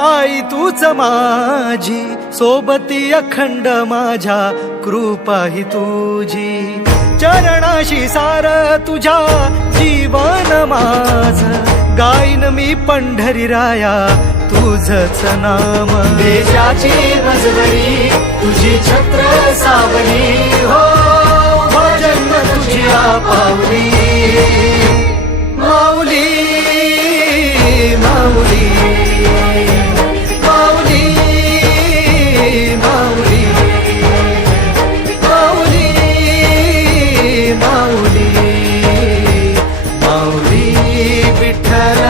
आई तूच माझी सोबती अखंड माझ्या कृपा ही तुझी. चरणाशी सार तुझ्या जीवन माझ. गाईन मी पंढरी राया तुझच नाम. देशाची मजबरी तुझी छत्र सावली. माऊली माऊली माऊली माऊली माऊली माऊली विठ्ठल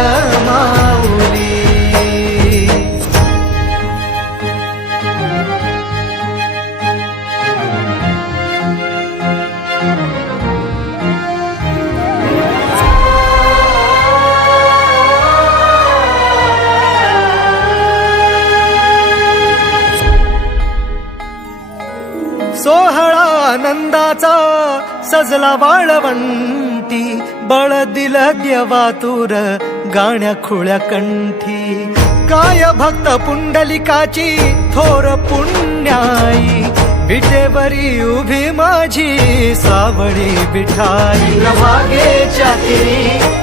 आनंदाचा सजला वाळवंटी बळ दिल देवातूर गाण्या खुळ्या कंठी. काय भक्त पुंडलिकाची थोर पुण्याई विटेवरी उभी माझी सावळी बिठाई भागेच्या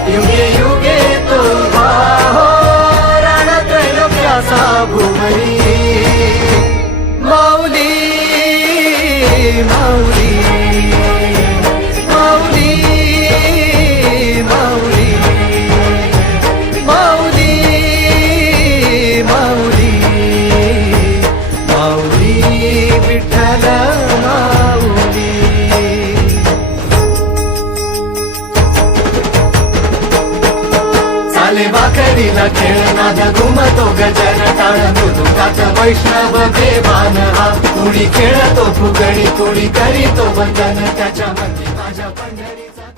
युगे युगे तो माऊली माऊली माऊली माऊली माऊली माऊली विठ्ठल माऊली. चाले खेळ माझा घुमतो गजर टाळ मृदुकाच वैष्णव देवान. हा फुगडी खेळतो फुगडी कोळी करीतो बंधन त्याच्यामध्ये. माझ्या पंढरीचा